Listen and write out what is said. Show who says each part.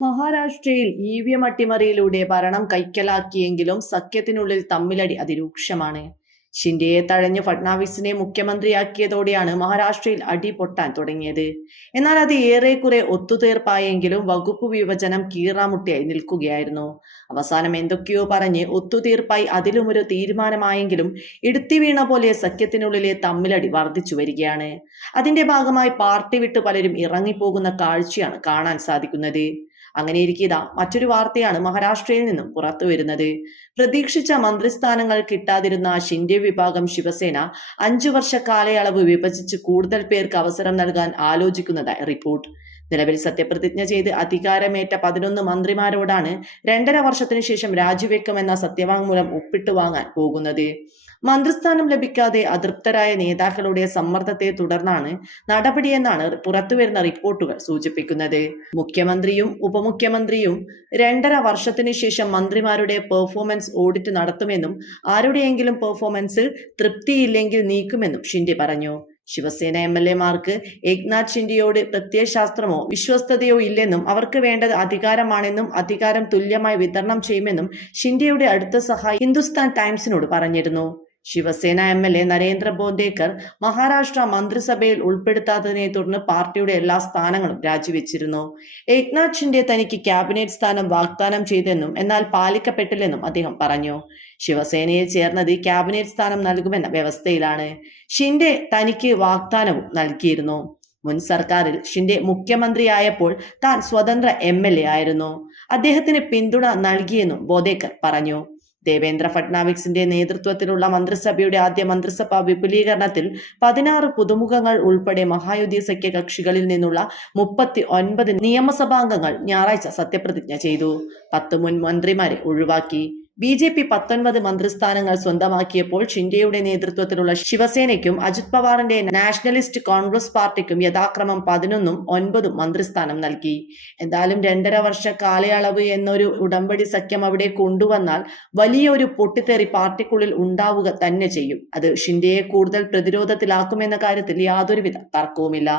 Speaker 1: മഹാരാഷ്ട്രയിൽ E V M അട്ടിമറിയിലൂടെ ഭരണം കൈക്കലാക്കിയെങ്കിലും സഖ്യത്തിനുള്ളിൽ തമ്മിലടി അതിരൂക്ഷമാണ്. ഷിൻഡെയെ തഴഞ്ഞ് ഫഡ്നാവിസിനെ മുഖ്യമന്ത്രിയാക്കിയതോടെയാണ് മഹാരാഷ്ട്രയിൽ അടി പൊട്ടാൻ തുടങ്ങിയത്. എന്നാൽ അത് ഏറെക്കുറെ ഒത്തുതീർപ്പായെങ്കിലും വകുപ്പ് വിഭജനം കീറാമുട്ടിയായി നിൽക്കുകയായിരുന്നു. അവസാനം എന്തൊക്കെയോ പറഞ്ഞ് ഒത്തുതീർപ്പായി അതിലുമൊരു തീരുമാനമായെങ്കിലും ഇടുത്തി വീണ പോലെ സഖ്യത്തിനുള്ളിലെ തമ്മിലടി വർദ്ധിച്ചു വരികയാണ്. അതിന്റെ ഭാഗമായി പാർട്ടി വിട്ട് പലരും ഇറങ്ങിപ്പോകുന്ന കാഴ്ചയാണ് കാണാൻ സാധിക്കുന്നത്. അങ്ങനെയിരിക്കെ ഇതാ മറ്റൊരു വാർത്തയാണ് മഹാരാഷ്ട്രയിൽ നിന്നും പുറത്തു വരുന്നത്. പ്രതീക്ഷിച്ച മന്ത്രിസ്ഥാനങ്ങൾ കിട്ടാതിരുന്ന ഷിൻഡെ വിഭാഗം ശിവസേന അഞ്ചു വർഷ കാലയളവ് വിഭജിച്ച് കൂടുതൽ പേർക്ക് അവസരം നൽകാൻ ആലോചിക്കുന്നതായി റിപ്പോർട്ട്. നിലവിൽ സത്യപ്രതിജ്ഞ ചെയ്ത് അധികാരമേറ്റ പതിനൊന്ന് മന്ത്രിമാരോടാണ് രണ്ടര വർഷത്തിനു ശേഷം രാജിവെക്കുമെന്ന സത്യവാങ്മൂലം ഒപ്പിട്ടു വാങ്ങാൻ പോകുന്നത്. മന്ത്രിസ്ഥാനം ലഭിക്കാതെ അതൃപ്തരായ നേതാക്കളുടെ സമ്മർദ്ദത്തെ തുടർന്നാണ് നടപടിയെന്നാണ് പുറത്തുവരുന്ന റിപ്പോർട്ടുകൾ സൂചിപ്പിക്കുന്നത്. മുഖ്യമന്ത്രിയും ഉപമുഖ്യമന്ത്രിയും രണ്ടര വർഷത്തിനു ശേഷം മന്ത്രിമാരുടെ പെർഫോമൻസ് ഓഡിറ്റ് നടത്തുമെന്നും ആരുടെയെങ്കിലും പെർഫോമൻസിൽ തൃപ്തിയില്ലെങ്കിൽ നീക്കുമെന്നും ഷിൻഡി പറഞ്ഞു. ശിവസേന എം എൽ എമാർക്ക് ഏക്നാഥ് ഷിൻഡെയോട് പ്രത്യയശാസ്ത്രമോ വിശ്വസ്തതയോ ഇല്ലെന്നും അവർക്ക് വേണ്ടത് അധികാരമാണെന്നും അധികാരം തുല്യമായി വിതരണം ചെയ്യുമെന്നും ഷിൻഡെയുടെ അടുത്ത സഹായി ഹിന്ദുസ്ഥാൻ ടൈംസിനോട് പറഞ്ഞിരുന്നു. Shiv Sena M L A Narendra Bondekar Maharashtra മന്ത്രിസഭയിൽ ഉൾപ്പെടുത്താത്തതിനെ തുടർന്ന് പാർട്ടിയുടെ എല്ലാ സ്ഥാനങ്ങളും രാജിവെച്ചിരുന്നു. ഏക്നാഥ് ഷിൻഡെ തനിക്ക് ക്യാബിനറ്റ് സ്ഥാനം വാഗ്ദാനം ചെയ്തെന്നും എന്നാൽ പാലിക്കപ്പെട്ടില്ലെന്നും അദ്ദേഹം പറഞ്ഞു. ശിവസേനയിൽ ചേർന്നത് ക്യാബിനറ്റ് സ്ഥാനം നൽകുമെന്ന വ്യവസ്ഥയിലാണ്. ഷിൻഡെ തനിക്ക് വാഗ്ദാനവും നൽകിയിരുന്നു. മുൻ സർക്കാരിൽ ഷിൻഡെ മുഖ്യമന്ത്രിയായപ്പോൾ താൻ സ്വതന്ത്ര എം എൽ എ ആയിരുന്നു. അദ്ദേഹത്തിന് പിന്തുണ നൽകിയെന്നും ബോധേക്കർ പറഞ്ഞു. ദേവേന്ദ്ര ഫട്നാവിക്സിന്റെ നേതൃത്വത്തിലുള്ള മന്ത്രിസഭയുടെ ആദ്യ മന്ത്രിസഭാ വിപുലീകരണത്തിൽ പതിനാറ് പുതുമുഖങ്ങൾ ഉൾപ്പെടെ മഹായുദ്ധി സഖ്യകക്ഷികളിൽ നിന്നുള്ള മുപ്പത്തി ഒൻപത് നിയമസഭാംഗങ്ങൾ ഞായറാഴ്ച സത്യപ്രതിജ്ഞ ചെയ്തു. പത്ത് മുൻ മന്ത്രിമാരെ ഒഴിവാക്കി. ബി ജെ പി പത്തൊൻപത് മന്ത്രിസ്ഥാനങ്ങൾ സ്വന്തമാക്കിയപ്പോൾ ഷിൻഡെയുടെ നേതൃത്വത്തിലുള്ള ശിവസേനയ്ക്കും അജിത് പവാറിന്റെ നാഷണലിസ്റ്റ് കോൺഗ്രസ് പാർട്ടിക്കും യഥാക്രമം പതിനൊന്നും ഒൻപതും മന്ത്രിസ്ഥാനം നൽകി. എന്തായാലും രണ്ടര വർഷ കാലയളവ് എന്നൊരു ഉടമ്പടി സഖ്യം അവിടെ കൊണ്ടുവന്നാൽ വലിയൊരു പൊട്ടിത്തെറി പാർട്ടിക്കുള്ളിൽ ഉണ്ടാവുക തന്നെ ചെയ്യും. അത് ഷിൻഡെയെ കൂടുതൽ പ്രതിരോധത്തിലാക്കുമെന്ന കാര്യത്തിൽ യാതൊരുവിധ തർക്കവുമില്ല.